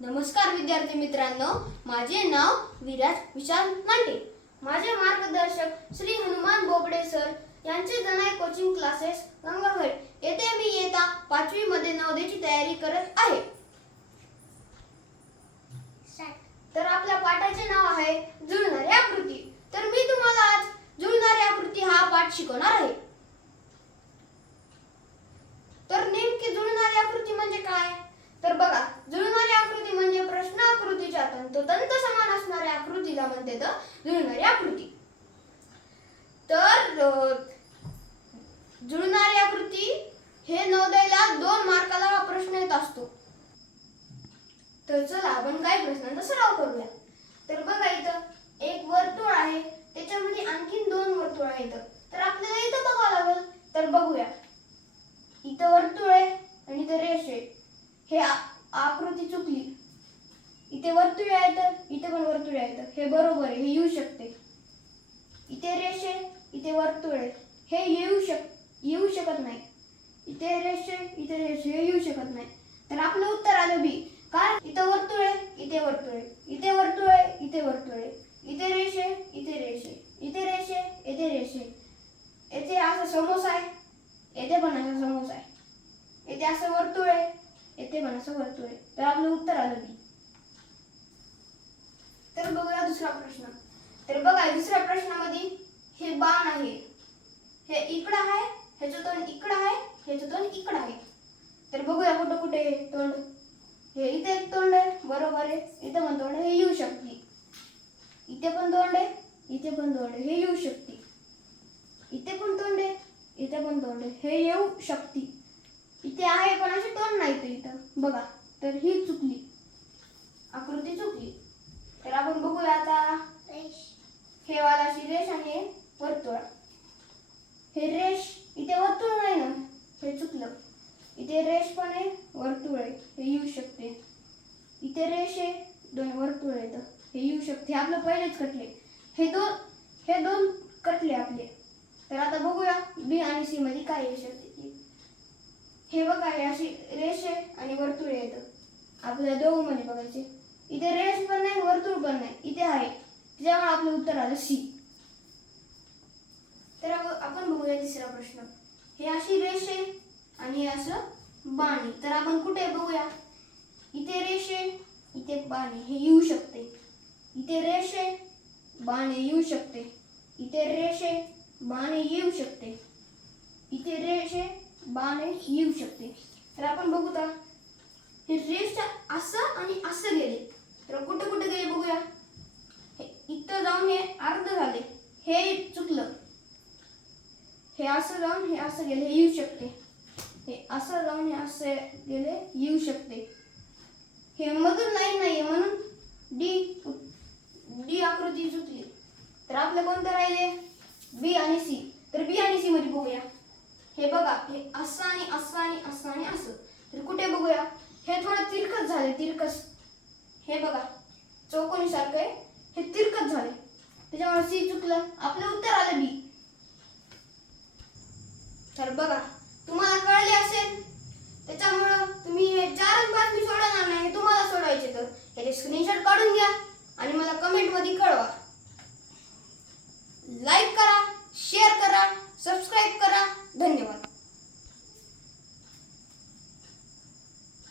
नमस्कार विद्यार्थी मित्रांनो. माझे नाव विराज विशाल मांडे. माझे मार्गदर्शक श्री हनुमान बोबडे सर यांचे जनाय कोचिंग क्लासेस गंगाखेड येथे मी येता पाचवी मध्ये नवदेची तयारी करत आहे. तर आपल्या पाठाचे नाव आहे जुळणारी आकृती. तर मी तुम्हाला आज जुळणारी आकृती हा पाठ शिकवणार आहे तर नेमकी जुळणारी आकृती म्हणजे काय तर बघा जुळणारी आकृती म्हणजे प्रश्न आकृतीच्या तंतोतंत समान असणाऱ्या आकृतीला जुळणारी आकृती. तर जुळणारी आकृती हे नवोदयला दोन मार्काला हा प्रश्न येत असतो. तर चला आपण काही प्रश्नांचा सराव करूया. तर बघा इथं एक वर्तुळ आहे त्याच्यामध्ये आणखीन दोन वर्तुळ आहेत. तर आपल्याला इथं बघावं लागेल. तर बघूया. इथं वर्तुळ आहे आणि इथं रेष आहे. हे आकृती चुकली. इथे वर्तुळ इथे पण वर्तुळ आहेत. हे बरोबर आहे हे येऊ शकते. इथे रेष आहे इथे वर्तुळ. आहे हे येऊ शक येऊ शकत नाही. इथे रेष आहे इथे रेष हे येऊ शकत नाही. तर आपलं उत्तर आलं बी कारण इथं वर्तुळ आहे इथे वर्तुळ. आहे इथे वर्तुळ आहे इथे वर्तुळ. आहे इथे रेष आहे इथे रेष. आहे इथे रेष आहे रेषे. रेष आहे येथे असं समोसा आहे. येथे पण असं समोसा आहे. येथे असं वर्तुळ आहे येथे पण असं वर्तुळ. आहे तर आपलं उत्तर आलं बी तर बघूया दुसरा प्रश्न. तर बघा दुसऱ्या प्रश्नामध्ये हे बाण आहे. हे इकडं आहे ह्याचं तोंड इकडं आहे ह्याचं तोंड इकडं आहे. तर बघूया कुठं कुठे हे तोंड. हे इथे एक तोंड आहे बरोबर आहे. इथे पण तोंड हे येऊ शकते. इथे पण तोंड आहे इथे पण तोंड आहे हे येऊ शकते. इथे पण तोंड आहे इथे पण तोंड आहे हे येऊ शकते. इथे आहे पण असे तोंड नाही ते इथं. बघा तर ही चुकली. आकृती चुकली. तर आपण बघूया आता हे वाला अशी रेष आणि वर्तुळ. हे रेष इथे वर्तुळ नाही ना? हे चुकलं. इथे रेष पण आहे वर्तुळ आहे. हे येऊ शकते. इथे रेष आहे दोन वर्तुळ आहेत. हे येऊ शकते. हे आपलं पहिलेच कटले. हे दोन हे दोन कटले आपले. तर आता बघूया बी आणि सी मध्ये काय येऊ शकते. हे बघा हे अशी रेष आहे आणि वर्तुळ येतं आपल्याला दोघं मध्ये बघायचे. इथे रेस पण नाही वर्तुळ पण नाही. इथे आहे. त्याच्यामुळे आपलं उत्तर आलं सी तर आपण बघूया तिसरा प्रश्न. हे अशी रेष आहे आणि हे असं बाणी तर आपण कुठे बघूया? इथे रेष आहे इथे बाणी हे येऊ शकते. इथे रेष आहे बाणे येऊ शकते. इथे रेष आहे बाणे येऊ शकते. इथे रेष आहे बाण आहे येऊ शकते. तर आपण बघूता हे रेष असं आणि असं गेले. तर कुठे कुठे गेले बघूया. हे इथं जाऊन हे अर्ध झाले. हे चुकलं. हे असं जाऊन हे असं गेले. हे येऊ शकते. हे असं जाऊन हे असं गेले येऊ शकते. हे मधून लाईन नाही म्हणून डी डी आकृती चुकली. तर आपलं कोणतं राहिले? बी आणि सी. तर बी आणि सी मध्ये बघूया. हे बघा हे असं आणि असं आणि असं आणि असं. तर कुठे बघूया? हे थोडं तिरकस झाले तिरकस हे बघा चौकोनी सारखं आहे. हे तिरकत झाले त्याच्यामुळे सी चुकलं. आपलं उत्तर आलं.